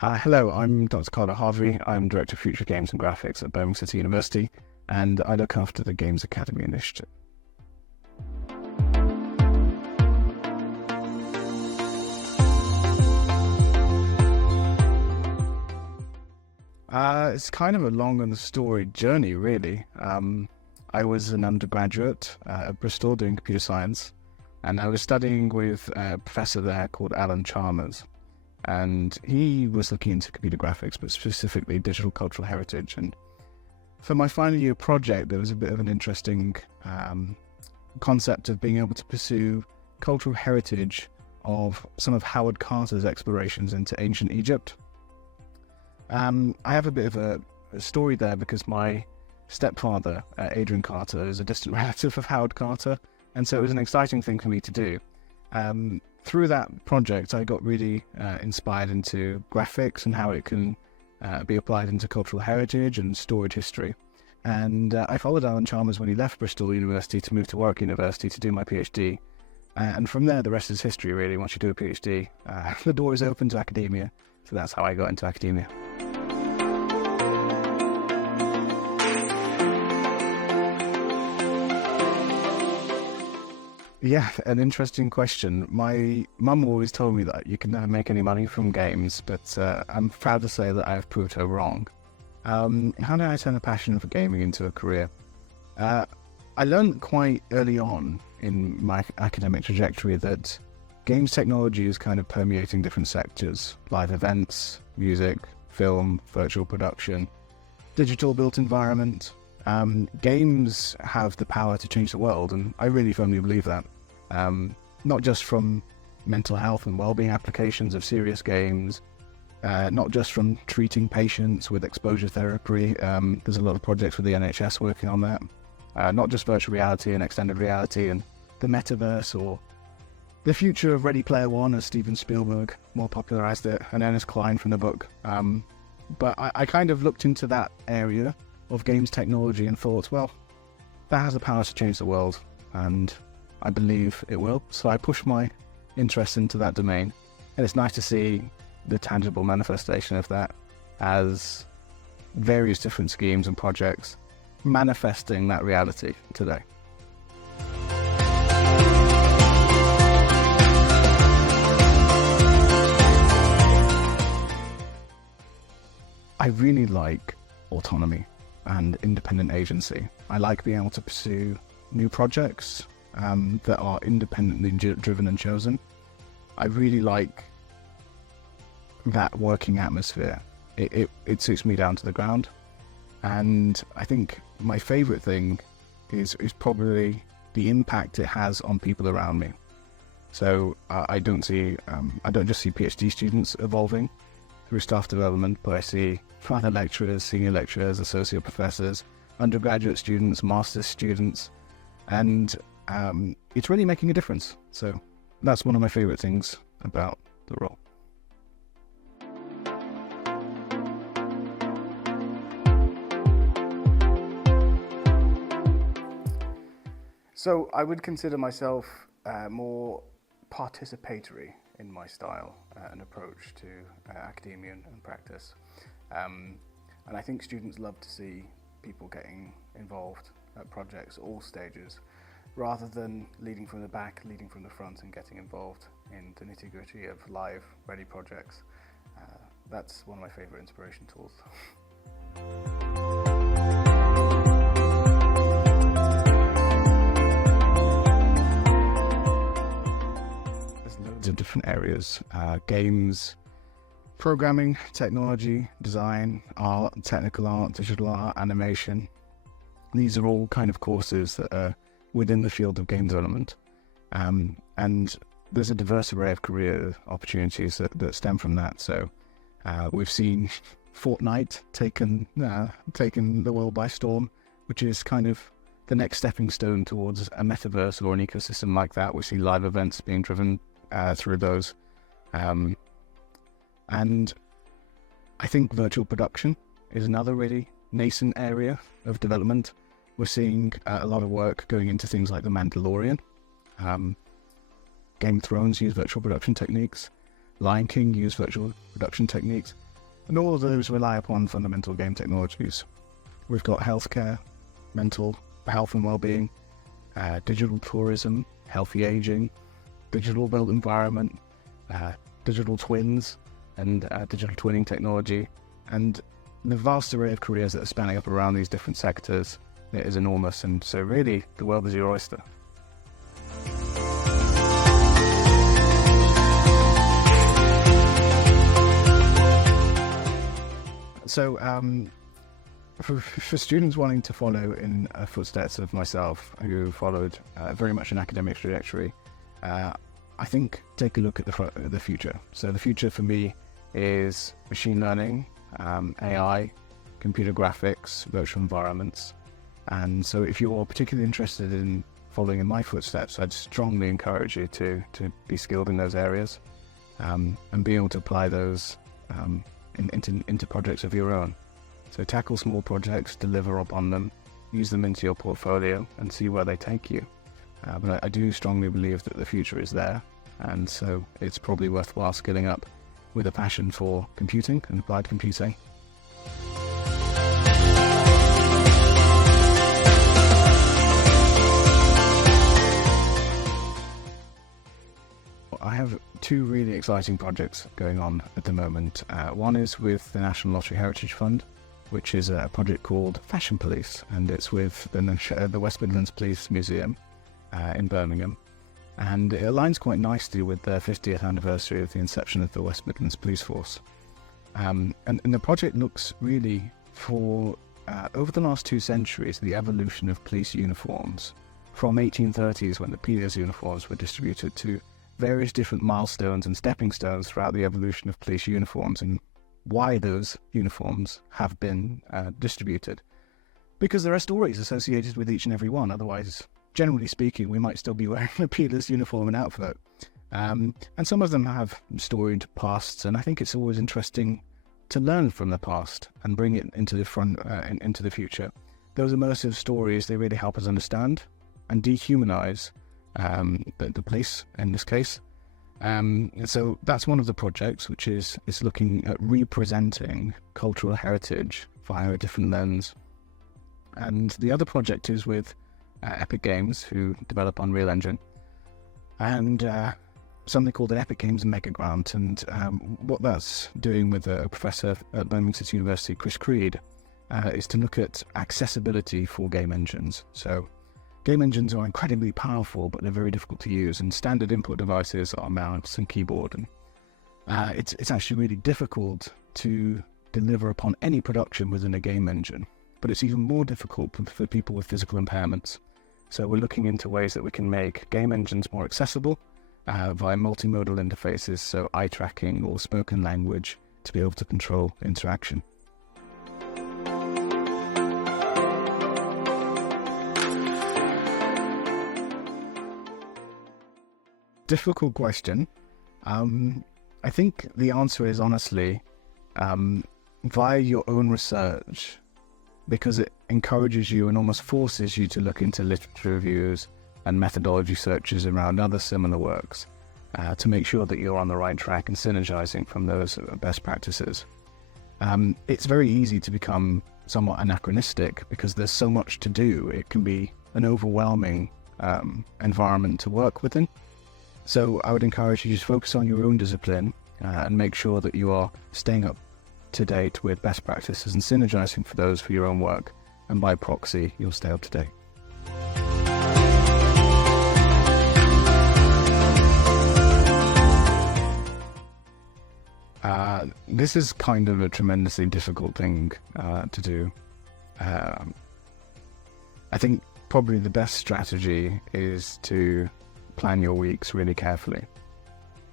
Hello, I'm Dr. Carlo Harvey. I'm Director of Future Games and Graphics at Birmingham City University, and I look after the Games Academy initiative. It's kind of a long and storied journey, really. I was an undergraduate at Bristol doing computer science, and I was studying with a professor there called Alan Chalmers. And he was looking into computer graphics, but specifically digital cultural heritage. And for my final year project, there was a bit of an interesting concept of being able to pursue cultural heritage of some of Howard Carter's explorations into ancient Egypt. I have a bit of a story there because my stepfather, Adrian Carter, is a distant relative of Howard Carter, and so it was an exciting thing for me to do. Through that project, I got really inspired into graphics and how it can be applied into cultural heritage and storage history. And I followed Alan Chalmers when he left Bristol University to move to Warwick University to do my PhD. And from there, the rest is history, really. Once you do a PhD, the door is open to academia. So that's how I got into academia. Yeah, an interesting question. My mum always told me that you can never make any money from games, but I'm proud to say that I've proved her wrong. How did I turn a passion for gaming into a career? I learned quite early on in my academic trajectory that games technology is kind of permeating different sectors: live events, music, film, virtual production, digital built environment. Games have the power to change the world, and I really firmly believe that. Not just from mental health and well-being applications of serious games, not just from treating patients with exposure therapy. There's a lot of projects with the NHS working on that. Not just virtual reality and extended reality and the metaverse, or the future of Ready Player One, as Steven Spielberg more popularized it, and Ernest Cline from the book. But I kind of looked into that area of games technology and thought, well, that has the power to change the world, and I believe it will. So I pushed my interest into that domain, and it's nice to see the tangible manifestation of that as various different schemes and projects manifesting that reality today. I really like autonomy and independent agency. I like being able to pursue new projects that are independently driven and chosen. I really like that working atmosphere. It suits me down to the ground. And I think my favorite thing is probably the impact it has on people around me. So I don't just see PhD students evolving through staff development, but I see other lecturers, senior lecturers, associate professors, undergraduate students, master's students, and it's really making a difference. So that's one of my favorite things about the role. So I would consider myself more participatory in my style and approach to academia and practice. And I think students love to see people getting involved at projects at all stages, rather than leading from the back, leading from the front and getting involved in the nitty-gritty of live, ready projects. That's one of my favourite inspiration tools. There's loads of different areas: games, programming, technology, design, art, technical art, digital art, animation. These are all kind of courses that are within the field of game development. And there's a diverse array of career opportunities that stem from that. So we've seen Fortnite taken the world by storm, which is kind of the next stepping stone towards a metaverse or an ecosystem like that. We see live events being driven through those. And I think virtual production is another really nascent area of development. We're seeing a lot of work going into things like The Mandalorian. Game of Thrones use virtual production techniques. Lion King use virtual production techniques. And all of those rely upon fundamental game technologies. We've got healthcare, mental health and well-being, digital tourism, healthy aging, digital built environment, digital twins, and digital twinning technology. And the vast array of careers that are spanning up around these different sectors is enormous. And so really, the world is your oyster. So for students wanting to follow in footsteps of myself, who followed very much an academic trajectory, I think take a look at the future. So the future for me is machine learning, AI, computer graphics, virtual environments. And so if you're particularly interested in following in my footsteps, I'd strongly encourage you to be skilled in those areas and be able to apply those into projects of your own. So tackle small projects, deliver upon them, use them into your portfolio and see where they take you. But I do strongly believe that the future is there, and so it's probably worthwhile skilling up with a passion for computing and applied computing. I have two really exciting projects going on at the moment. One is with the National Lottery Heritage Fund, which is a project called Fashion Police, and it's with the West Midlands Police Museum in Birmingham. And it aligns quite nicely with the 50th anniversary of the inception of the West Midlands Police Force. And the project looks really for, over the last 2 centuries, the evolution of police uniforms from 1830s when the police uniforms were distributed to various different milestones and stepping stones throughout the evolution of police uniforms and why those uniforms have been distributed. Because there are stories associated with each and every one, otherwise, generally speaking, we might still be wearing a police uniform and outfit. And some of them have storied pasts, and I think it's always interesting to learn from the past and bring it into the into the future. Those immersive stories, they really help us understand and dehumanize the police in this case. So that's one of the projects, which is looking at representing cultural heritage via a different lens. And the other project is with Epic Games, who develop Unreal Engine, and something called an Epic Games Mega Grant. And what that's doing with a professor at Birmingham City University, Chris Creed, is to look at accessibility for game engines. So game engines are incredibly powerful, but they're very difficult to use, and standard input devices are mouse and keyboard, and it's actually really difficult to deliver upon any production within a game engine. But it's even more difficult for people with physical impairments. So we're looking into ways that we can make game engines more accessible via multimodal interfaces, so eye tracking or spoken language, to be able to control interaction. Difficult question. I think the answer is honestly via your own research, because it encourages you and almost forces you to look into literature reviews and methodology searches around other similar works to make sure that you're on the right track and synergizing from those best practices. It's very easy to become somewhat anachronistic because there's so much to do. It can be an overwhelming environment to work within. So I would encourage you to focus on your own discipline and make sure that you are staying up to date with best practices and synergizing for those for your own work, and by proxy you'll stay up to date. This is kind of a tremendously difficult thing to do. I think probably the best strategy is to plan your weeks really carefully.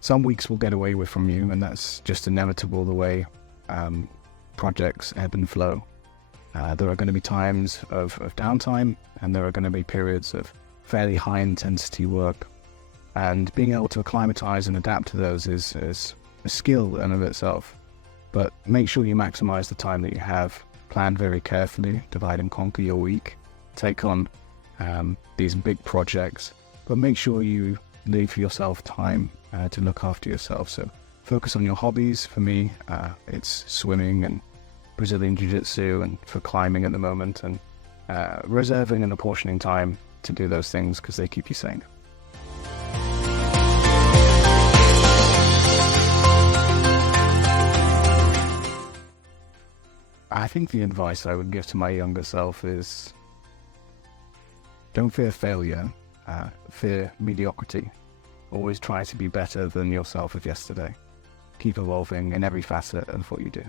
Some weeks will get away from you, and that's just inevitable, the way projects ebb and flow. There are going to be times of downtime, and there are going to be periods of fairly high intensity work, and being able to acclimatize and adapt to those is a skill in of itself. But make sure you maximize the time that you have, plan very carefully, divide and conquer your week, take on these big projects, but make sure you leave yourself time to look after yourself. So focus on your hobbies. For me, it's swimming and Brazilian Jiu-Jitsu, and for climbing at the moment, and reserving and apportioning time to do those things because they keep you sane. I think the advice I would give to my younger self is don't fear failure, fear mediocrity. Always try to be better than yourself of yesterday. Keep evolving in every facet of what you do.